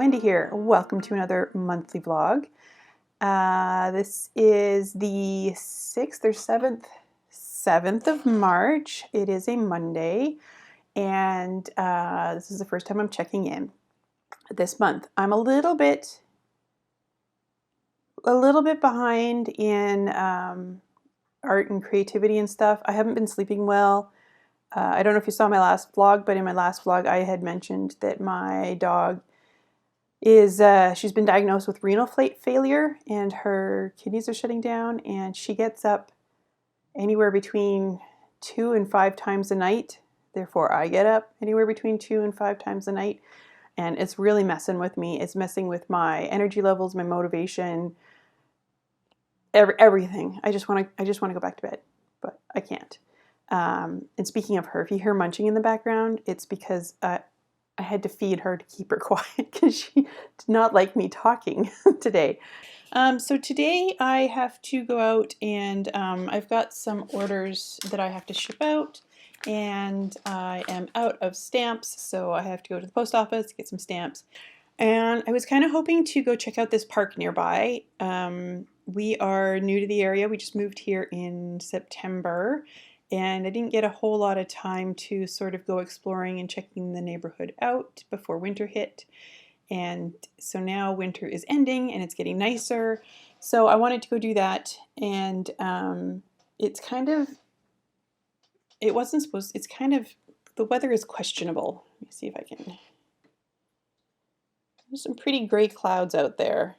Wendy here. Welcome to another monthly vlog. This is the 6th or 7th of March. It is a Monday, and this is the first time I'm checking in this month. I'm a little bit behind in art and creativity and stuff. I haven't been sleeping well. I don't know if you saw my last vlog, but in my last vlog I had mentioned that my dog is she's been diagnosed with renal failure and her kidneys are shutting down, and she gets up anywhere between 2 and 5 times a night. Therefore I get up anywhere between 2 and 5 times a night, and it's really messing with me. It's messing with my energy levels, my motivation, everything. I just want to go back to bed, but I can't. And speaking of her, if you hear munching in the background, it's because I had to feed her to keep her quiet because she did not like me talking today. So today I have to go out and I've got some orders that I have to ship out, and I am out of stamps, so I have to go to the post office to get some stamps. And I was kind of hoping to go check out this park nearby. We are new to the area. We just moved here in September, and I didn't get a whole lot of time to sort of go exploring and checking the neighborhood out before winter hit. And so now winter is ending and it's getting nicer. So I wanted to go do that. And it's kind of, the weather is questionable. Let me see if I can. There's some pretty gray clouds out there.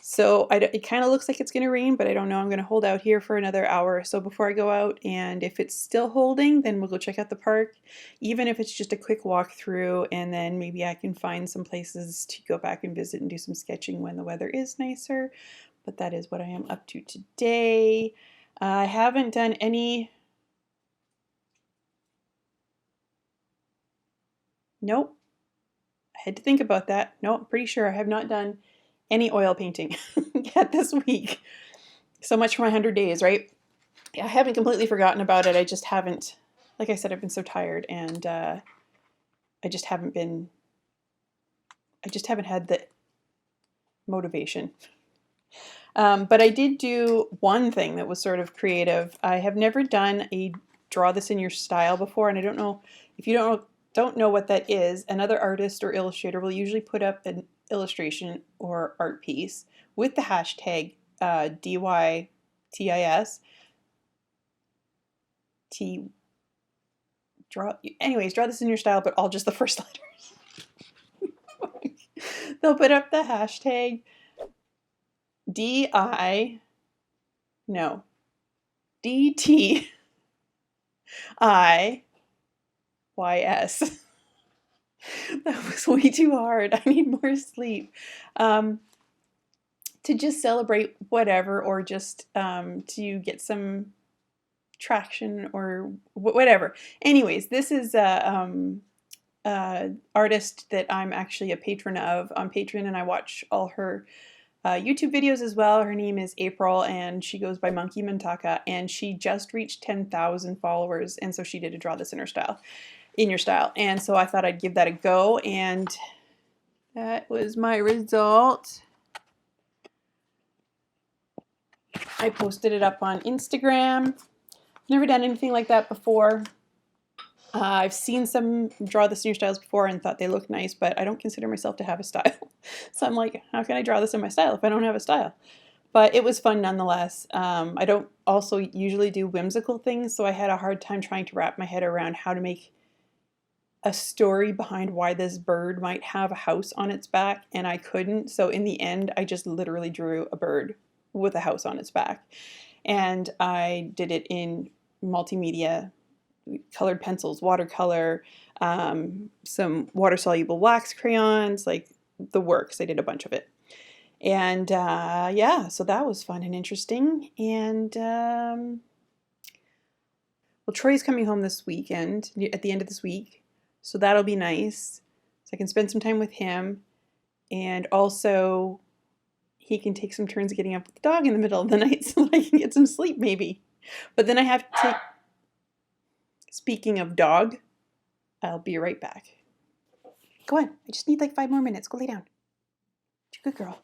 So it kind of looks like it's going to rain, but I don't know. I'm going to hold out here for another hour or so before I go out. And if it's still holding, then we'll go check out the park, even if it's just a quick walk through. And then maybe I can find some places to go back and visit and do some sketching when the weather is nicer. But that is what I am up to today. I haven't done any... Nope. I had to think about that. Nope, I'm pretty sure I have not done any oil painting yet this week. So much for my 100 days, right? Yeah, I haven't completely forgotten about it. I just haven't, like I said, I've been so tired, and I just haven't had the motivation. But I did do one thing that was sort of creative. I have never done a draw this in your style before, and I don't know if you don't know what that is. Another artist or illustrator will usually put up an illustration or art piece with the hashtag DYTIS. Draw this in your style, but all just the first letters. They'll put up the hashtag DTIYS. That was way too hard. I need more sleep. To just celebrate whatever, or just to get some traction or whatever. Anyways, this is a artist that I'm actually a patron of on Patreon, and I watch all her YouTube videos as well. Her name is April, and she goes by Monkey Mintaka, and she just reached 10,000 followers, and so she did a draw this in your style. And so I thought I'd give that a go, and that was my result. I posted it up on Instagram. Never done anything like that before. I've seen some draw this in your styles before and thought they look nice, but I don't consider myself to have a style. So I'm like, how can I draw this in my style if I don't have a style? But it was fun nonetheless. I don't also usually do whimsical things, so I had a hard time trying to wrap my head around how to make a story behind why this bird might have a house on its back, and I couldn't. So in the end, I just literally drew a bird with a house on its back. And I did it in multimedia, colored pencils, watercolor, some water-soluble wax crayons, like the works. I did a bunch of it. And yeah, so that was fun and interesting. And well, Troy's coming home this weekend, at the end of this week. So that'll be nice. So I can spend some time with him. And also, he can take some turns getting up with the dog in the middle of the night so that I can get some sleep maybe. But then I have to take... Speaking of dog, I'll be right back. Go on. I just need like 5 more minutes. Go lay down. Good girl.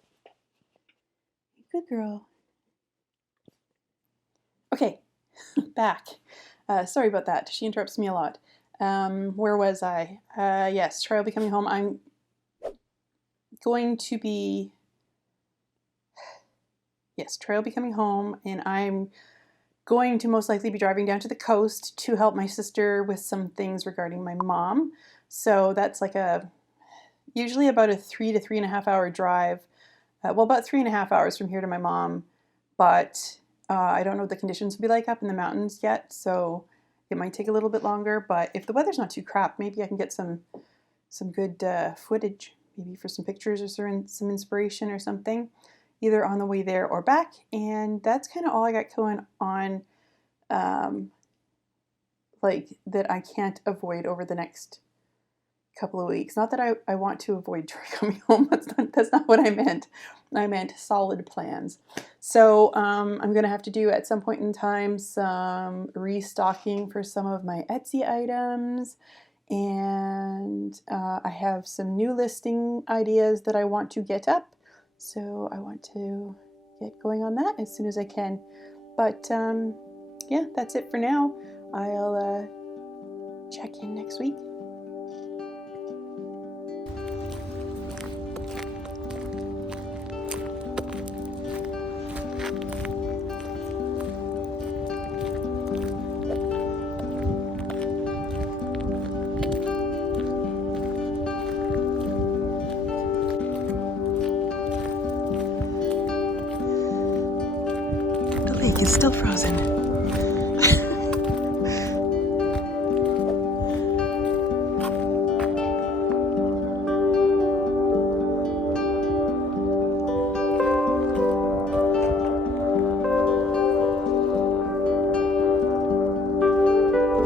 Good girl. Okay, back. Sorry about that. She interrupts me a lot. Where was I? Yes, Troy will be coming home. I'm going to be... Yes, Troy will be coming home, and I'm going to most likely be driving down to the coast to help my sister with some things regarding my mom. So that's like usually about a 3 to 3.5 hour drive. Well, about 3.5 hours from here to my mom, but I don't know what the conditions will be like up in the mountains yet, so it might take a little bit longer. But if the weather's not too crap, maybe I can get some good footage, maybe for some pictures or some inspiration or something, either on the way there or back. And that's kind of all I got going on, like that I can't avoid over the next couple of weeks. Not that I want to avoid Troy coming home. That's not what I meant. I meant solid plans. So I'm going to have to do at some point in time some restocking for some of my Etsy items. And I have some new listing ideas that I want to get up. So I want to get going on that as soon as I can. But yeah, that's it for now. I'll check in next week. The lake is still frozen.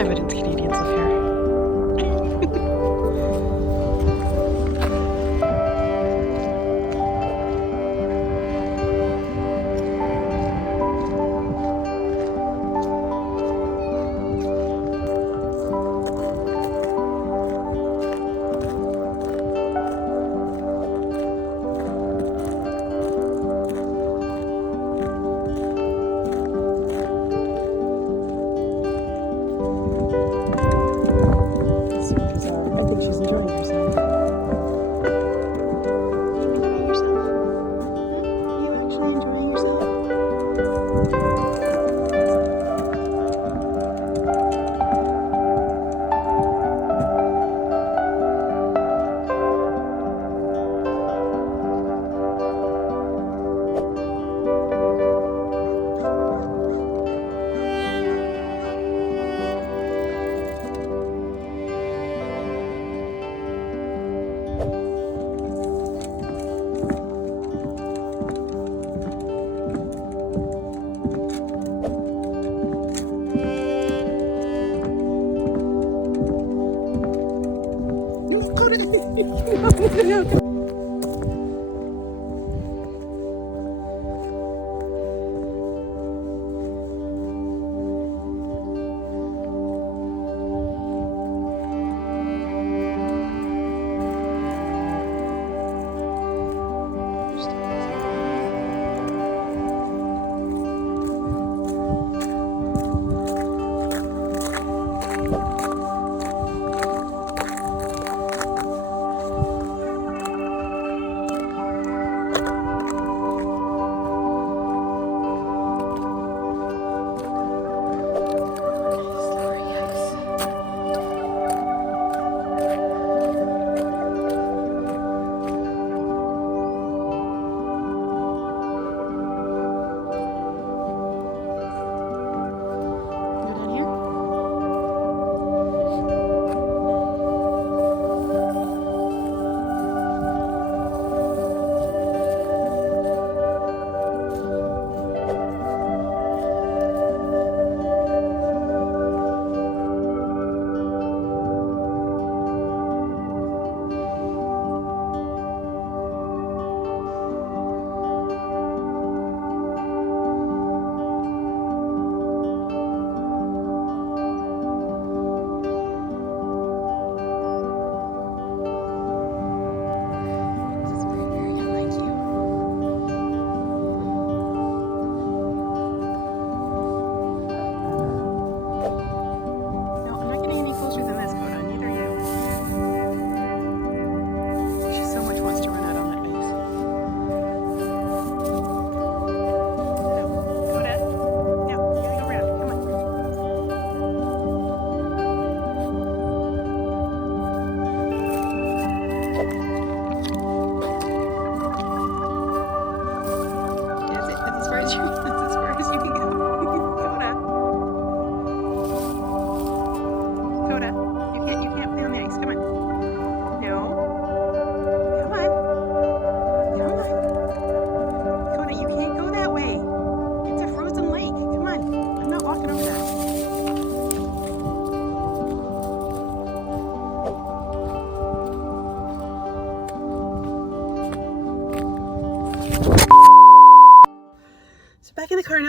Evidence Canadians live here.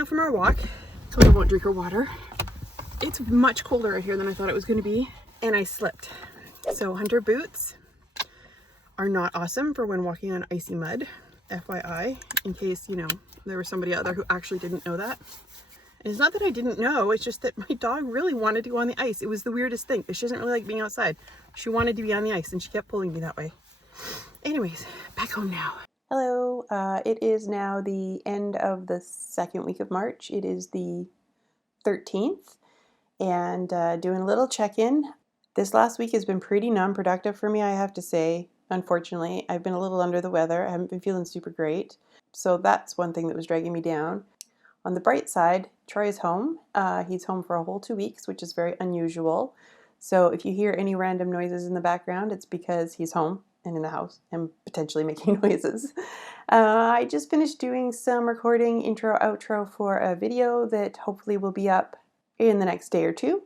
from our walk. Chloe won't drink her water. It's much colder out here than I thought it was going to be, and I slipped. So hunter boots are not awesome for when walking on icy mud, FYI, in case, you know, there was somebody out there who actually didn't know that. And it's not that I didn't know, it's just that my dog really wanted to go on the ice. It was the weirdest thing. She doesn't really like being outside. She wanted to be on the ice, and she kept pulling me that way. Anyways, back home now. Hello, it is now the end of the second week of March. It is the 13th, and doing a little check-in. This last week has been pretty non-productive for me, I have to say. Unfortunately, I've been a little under the weather. I haven't been feeling super great. So that's one thing that was dragging me down. On the bright side, Troy is home. He's home for a whole 2 weeks, which is very unusual. So if you hear any random noises in the background, it's because he's home and in the house and potentially making noises. I just finished doing some recording intro outro for a video that hopefully will be up in the next day or two.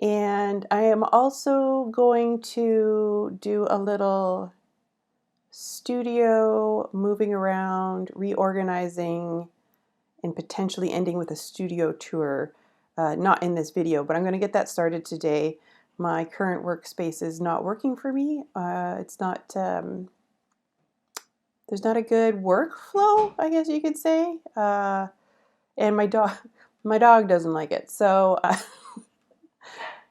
And I am also going to do a little studio moving around, reorganizing, and potentially ending with a studio tour. Not in this video, but I'm going to get that started today. My current workspace is not working for me. It's not, there's not a good workflow, I guess you could say. And my dog doesn't like it. So,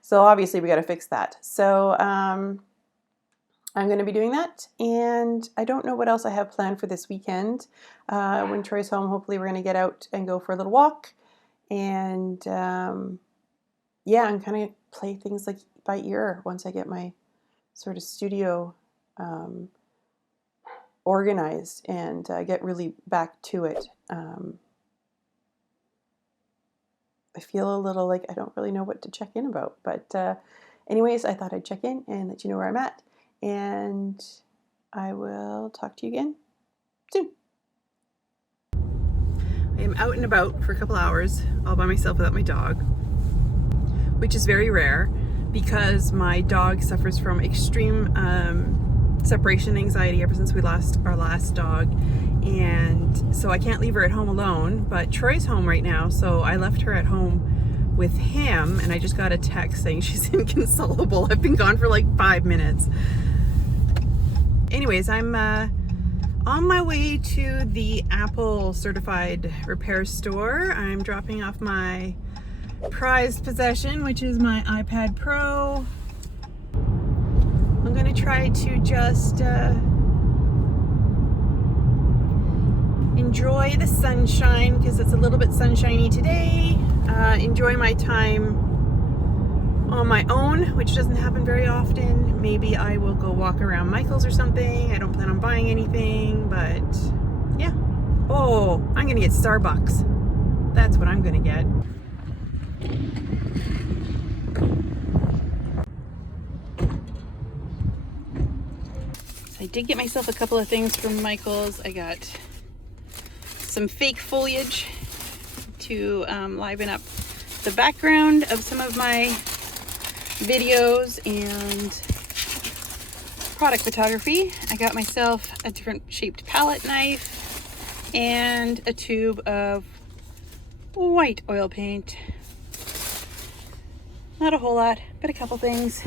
so obviously we got to fix that. So, I'm going to be doing that, and I don't know what else I have planned for this weekend. When Troy's home, hopefully we're going to get out and go for a little walk, and yeah, and kind of play things like by ear once I get my sort of studio organized and get really back to it. I feel a little like I don't really know what to check in about, but anyways, I thought I'd check in and let you know where I'm at. And I will talk to you again soon. I am out and about for a couple hours all by myself without my dog, which is very rare because my dog suffers from extreme separation anxiety ever since we lost our last dog. And so I can't leave her at home alone, but Troy's home right now, so I left her at home with him, and I just got a text saying she's inconsolable. I've been gone for like 5 minutes. Anyways, I'm on my way to the Apple certified repair store. I'm dropping off my prized possession, which is my iPad Pro. I'm gonna try to just enjoy the sunshine because it's a little bit sunshiny today. Enjoy my time on my own, which doesn't happen very often. Maybe I will go walk around Michael's or something. I don't plan on buying anything, but yeah. Oh, I'm gonna get Starbucks. That's what I'm gonna get. So I did get myself a couple of things from Michael's. I got some fake foliage to liven up the background of some of my videos and product photography. I got myself a different shaped palette knife and a tube of white oil paint. Not a whole lot, but a couple things.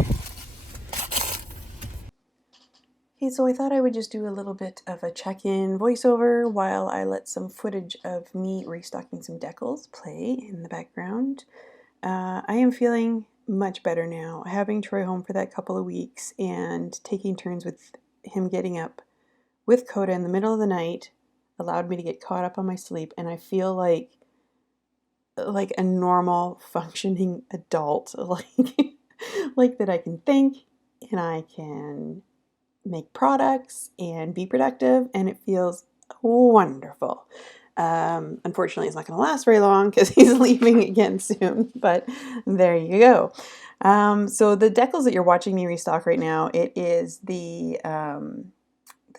Okay, so I thought I would just do a little bit of a check-in voiceover while I let some footage of me restocking some Decals play in the background. I am feeling much better now. Having Troy home for that couple of weeks and taking turns with him getting up with Coda in the middle of the night allowed me to get caught up on my sleep, and I feel like a normal functioning adult, like that I can think and I can make products and be productive, and it feels wonderful. Unfortunately, it's not going to last very long because he's leaving again soon, but there you go. So the Decals that you're watching me restock right now, it is the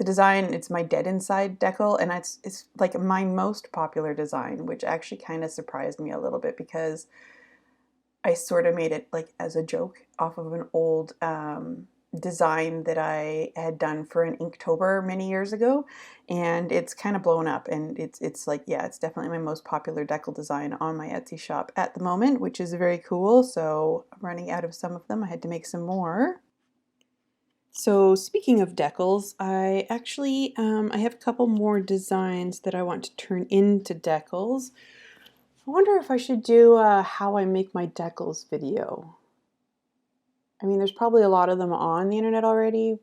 design, it's my Dead Inside decal, and it's like my most popular design, which actually kind of surprised me a little bit because I sort of made it like as a joke off of an old design that I had done for an Inktober many years ago, and it's kind of blown up, and it's like, yeah, it's definitely my most popular decal design on my Etsy shop at the moment, which is very cool. So I'm running out of some of them. I had to make some more. So speaking of decals, I actually I have a couple more designs that I want to turn into decals. I wonder if I should do a how I make my decals video. I mean, there's probably a lot of them on the internet already.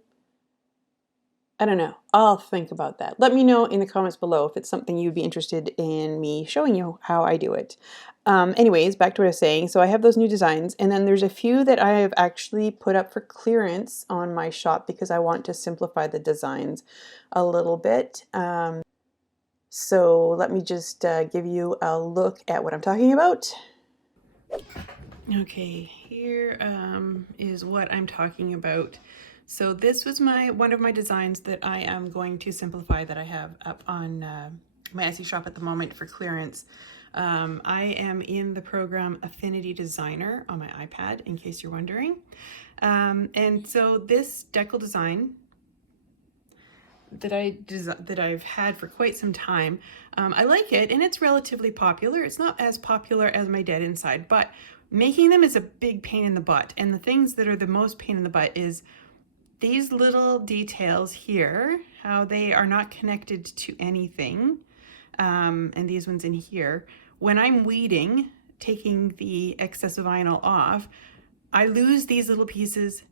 I don't know. I'll think about that. Let me know in the comments below if it's something you'd be interested in me showing you how I do it. Anyways, back to what I was saying. So I have those new designs, and then there's a few that I have actually put up for clearance on my shop because I want to simplify the designs a little bit. So let me just give you a look at what I'm talking about. Okay, here is what I'm talking about. So this was one of my designs that I am going to simplify that I have up on my Etsy shop at the moment for clearance. I am in the program Affinity Designer on my iPad, in case you're wondering. And so this decal design that I've had for quite some time, I like it, and it's relatively popular. It's not as popular as my Dead Inside, but making them is a big pain in the butt. And the things that are the most pain in the butt is these little details here, how they are not connected to anything, and these ones in here. When I'm weeding, taking the excess vinyl off, I lose these little pieces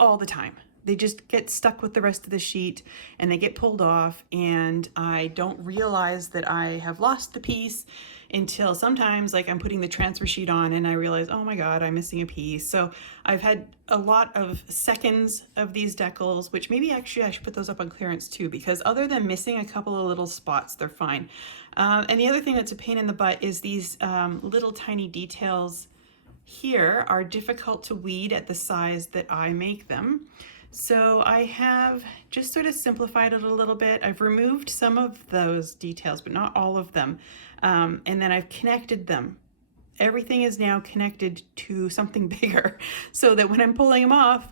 all the time. They just get stuck with the rest of the sheet and they get pulled off, and I don't realize that I have lost the piece until sometimes, like, I'm putting the transfer sheet on and I realize, oh my God, I'm missing a piece. So I've had a lot of seconds of these decals, which maybe actually I should put those up on clearance too, because other than missing a couple of little spots, they're fine. And the other thing that's a pain in the butt is these little tiny details here are difficult to weed at the size that I make them. So I have just sort of simplified it a little bit. I've removed some of those details, but not all of them. And then I've connected them. Everything is now connected to something bigger, so that when I'm pulling them off,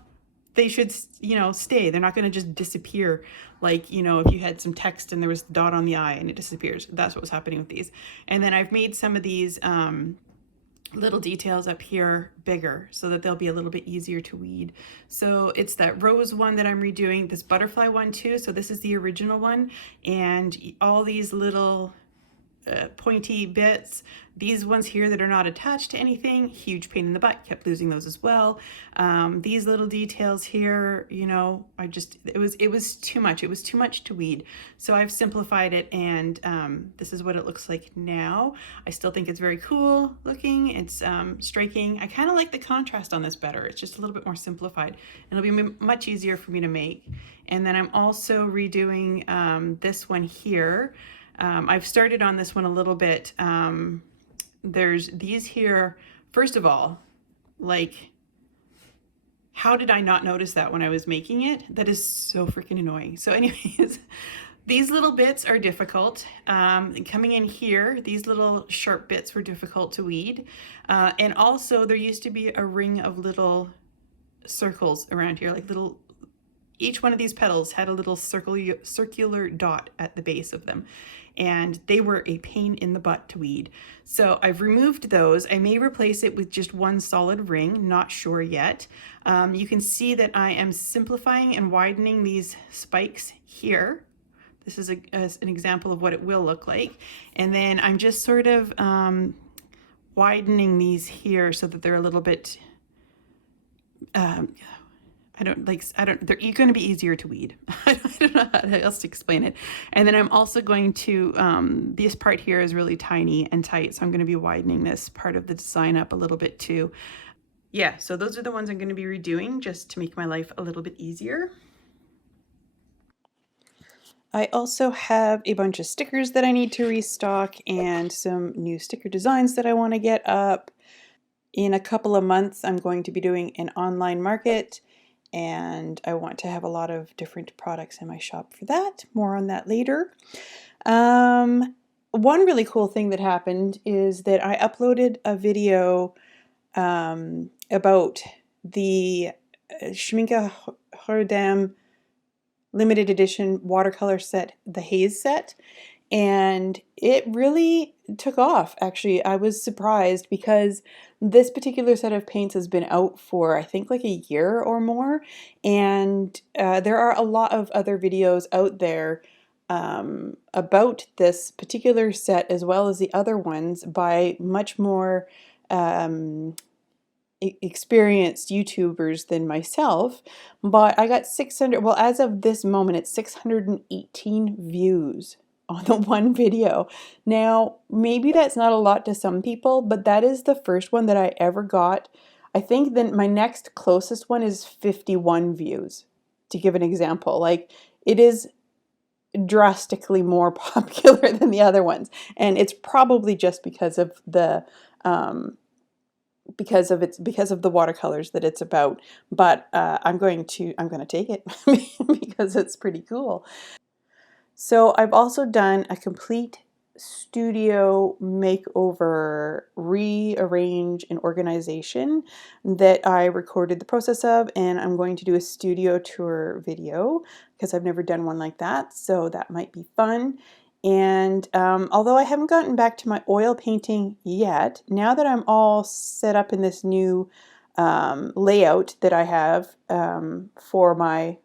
they should, you know, stay. They're not going to just disappear. Like, you know, if you had some text and there was a dot on the I and it disappears. That's what was happening with these. And then I've made some of these little details up here bigger so that they'll be a little bit easier to weed. So it's that rose one that I'm redoing, this butterfly one too. So this is the original one, and all these little pointy bits, these ones here that are not attached to anything, huge pain in the butt, kept losing those as well. These little details here, you know, it was too much. It was too much to weed. So I've simplified it, and this is what it looks like now. I still think it's very cool looking. It's striking. I kind of like the contrast on this better. It's just a little bit more simplified, and it'll be much easier for me to make. And then I'm also redoing this one here. I've started on this one a little bit. There's these here. First of all, like, how did I not notice that when I was making it? That is so freaking annoying. So anyways, these little bits are difficult. Coming in here, these little sharp bits were difficult to weed. And also there used to be a ring of little circles around here, like little, each one of these petals had a little circular dot at the base of them, and they were a pain in the butt to weed. So I've removed those. I may replace it with just one solid ring, not sure yet. You can see that I am simplifying and widening these spikes here. This is an example of what it will look like. And then I'm just sort of widening these here so that they're a little bit, they're going to be easier to weed. I don't know how else to explain it. And then I'm also going to, this part here is really tiny and tight, so I'm going to be widening this part of the design up a little bit too. Yeah, so those are the ones I'm going to be redoing just to make my life a little bit easier. I also have a bunch of stickers that I need to restock and some new sticker designs that I want to get up. In a couple of months, I'm going to be doing an online market, and I want to have a lot of different products in my shop for that. More on that later. One really cool thing that happened is that I uploaded a video about the Schminke Herdem limited edition watercolor set, the Haze set, and it really took off. Actually, I was surprised because this particular set of paints has been out for I think like a year or more, and there are a lot of other videos out there about this particular set as well as the other ones by much more experienced YouTubers than myself, but I got 600, well, as of this moment, it's 618 views on the one video. Now, maybe that's not a lot to some people, but that is the first one that I ever got. I think then my next closest one is 51 views, to give an example. Like, it is drastically more popular than the other ones, and it's probably just because of the because of the watercolors that it's about, but I'm going to take it because it's pretty cool. So I've also done a complete studio makeover, rearrange and organization that I recorded the process of, and I'm going to do a studio tour video because I've never done one like that, so that might be fun. And although I haven't gotten back to my oil painting yet, now that I'm all set up in this new layout that I have for my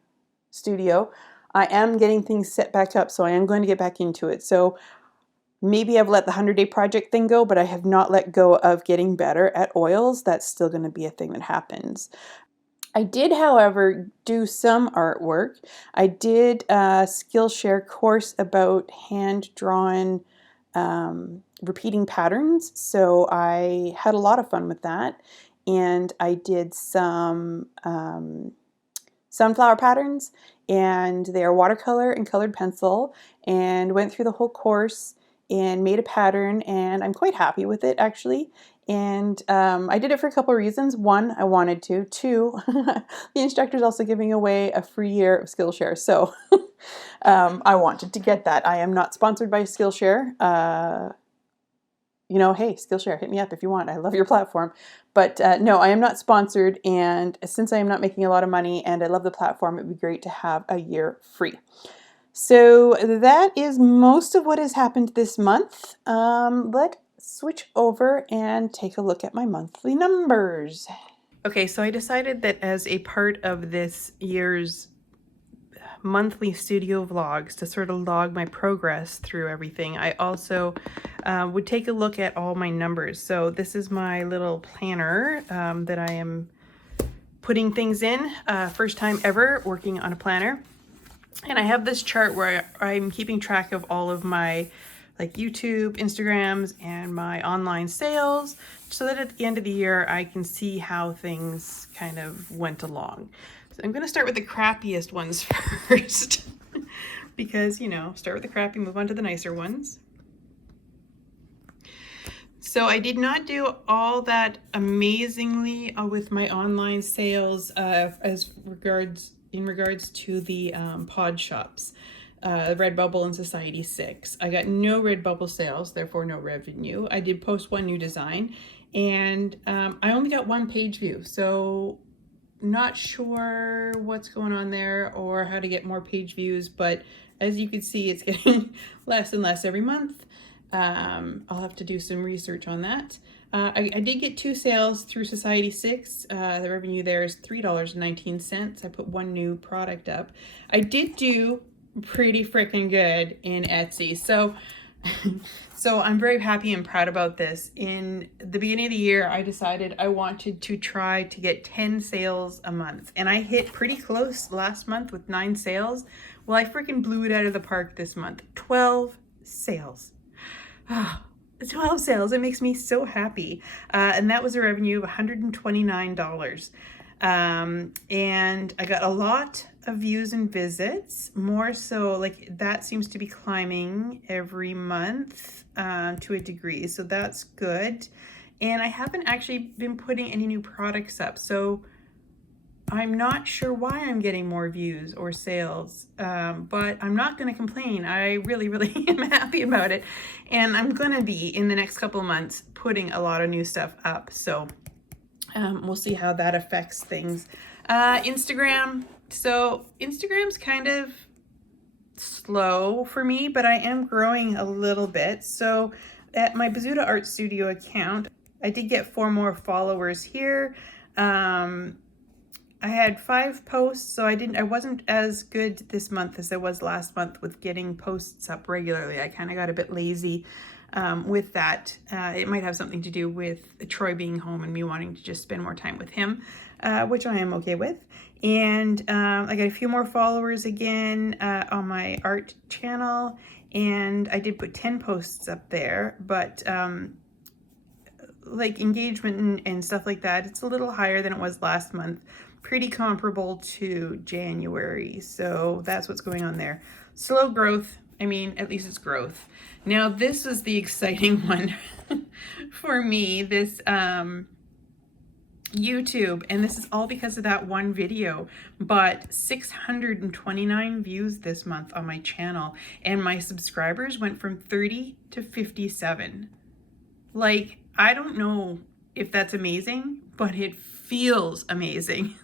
studio, I am getting things set back up, so I am going to get back into it. So maybe I've let the 100-day project thing go, but I have not let go of getting better at oils. That's still going to be a thing that happens. I did, however, do some artwork. I did a Skillshare course about hand-drawn repeating patterns, so I had a lot of fun with that. And I did some sunflower patterns, and they are watercolor and colored pencil, and went through the whole course and made a pattern, and I'm quite happy with it, actually. And I did it for a couple of reasons. One, I wanted to. Two, the instructor's also giving away a free year of Skillshare, so I wanted to get that. I am not sponsored by Skillshare. You know, hey, Skillshare, hit me up if you want. I love your platform. But no, I am not sponsored, and since I am not making a lot of money and I love the platform, it would be great to have a year free. So that is most of what has happened this month. Let's switch over and take a look at my monthly numbers. Okay, so I decided that as a part of this year's monthly studio vlogs, to sort of log my progress through everything, I also would take a look at all my numbers. So this is my little planner that I am putting things in. First time ever working on a planner. And I have this chart where I'm keeping track of all of my like YouTube, Instagrams, and my online sales, so that at the end of the year I can see how things kind of went along. So I'm going to start with the crappiest ones first because, you know, start with the crappy, move on to the nicer ones. So I did not do all that amazingly with my online sales in regards to the pod shops, Redbubble and Society 6. I got no Redbubble sales, therefore no revenue. I did post one new design, and I only got one page view, so not sure what's going on there or how to get more page views, but as you can see, it's getting less and less every month. I'll have to do some research on that. I did get 2 sales through Society 6. The revenue there is $3.19. I put one new product up. I did do pretty freaking good in Etsy. So I'm very happy and proud about this. In the beginning of the year, I decided I wanted to try to get 10 sales a month. And I hit pretty close last month with 9 sales. Well, I freaking blew it out of the park this month. 12 sales. 12 sales. It makes me so happy. And that was a revenue of $129. And I got a lot of views and visits, more so like that seems to be climbing every month to a degree. So that's good. And I haven't actually been putting any new products up. So I'm not sure why I'm getting more views or sales, but I'm not going to complain. I really, really am happy about it. And I'm going to be, in the next couple of months, putting a lot of new stuff up. So we'll see how that affects things. Instagram. So Instagram's kind of slow for me, but I am growing a little bit. So at my Bazooda Art Studio account, I did get 4 more followers here. I had 5 posts, so I wasn't as good this month as I was last month with getting posts up regularly. I kind of got a bit lazy with that. It might have something to do with Troy being home and me wanting to just spend more time with him, which I am okay with. And I got a few more followers again on my art channel, and I did put 10 posts up there, but like engagement and stuff like that, it's a little higher than it was last month. Pretty comparable to January. So that's what's going on there. Slow growth. I mean, at least it's growth. Now, this is the exciting one for me, this YouTube, and this is all because of that one video, but 629 views this month on my channel, and my subscribers went from 30 to 57. Like, I don't know if that's amazing, but it feels amazing.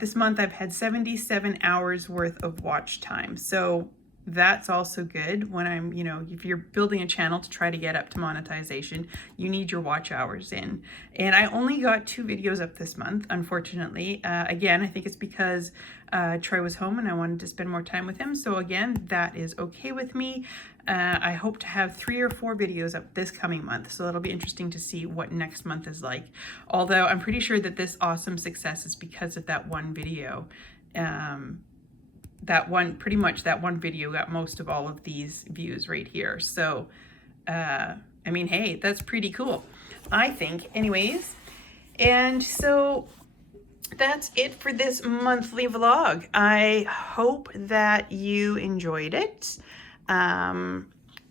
This month I've had 77 hours worth of watch time. So that's also good when I'm, if you're building a channel to try to get up to monetization, you need your watch hours in. And I only got 2 videos up this month, unfortunately. Again, I think it's because Troy was home and I wanted to spend more time with him. So again, that is okay with me. I hope to have 3 or 4 videos up this coming month. So that'll be interesting to see what next month is like. Although I'm pretty sure that this awesome success is because of that one video. Pretty much that one video got most of all of these views right here. So, I mean, hey, that's pretty cool, I think, anyways. And so that's it for this monthly vlog. I hope that you enjoyed it. I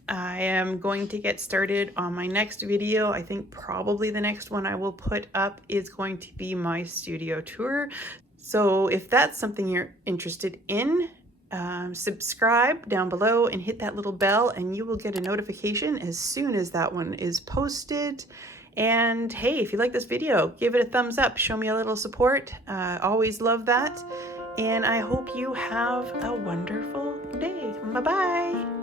am going to get started on my next video. I think probably the next one I will put up is going to be my studio tour. So if that's something you're interested in, subscribe down below and hit that little bell and you will get a notification as soon as that one is posted. And hey, if you like this video, give it a thumbs up, show me a little support. Always love that. And I hope you have a wonderful day. Bye-bye.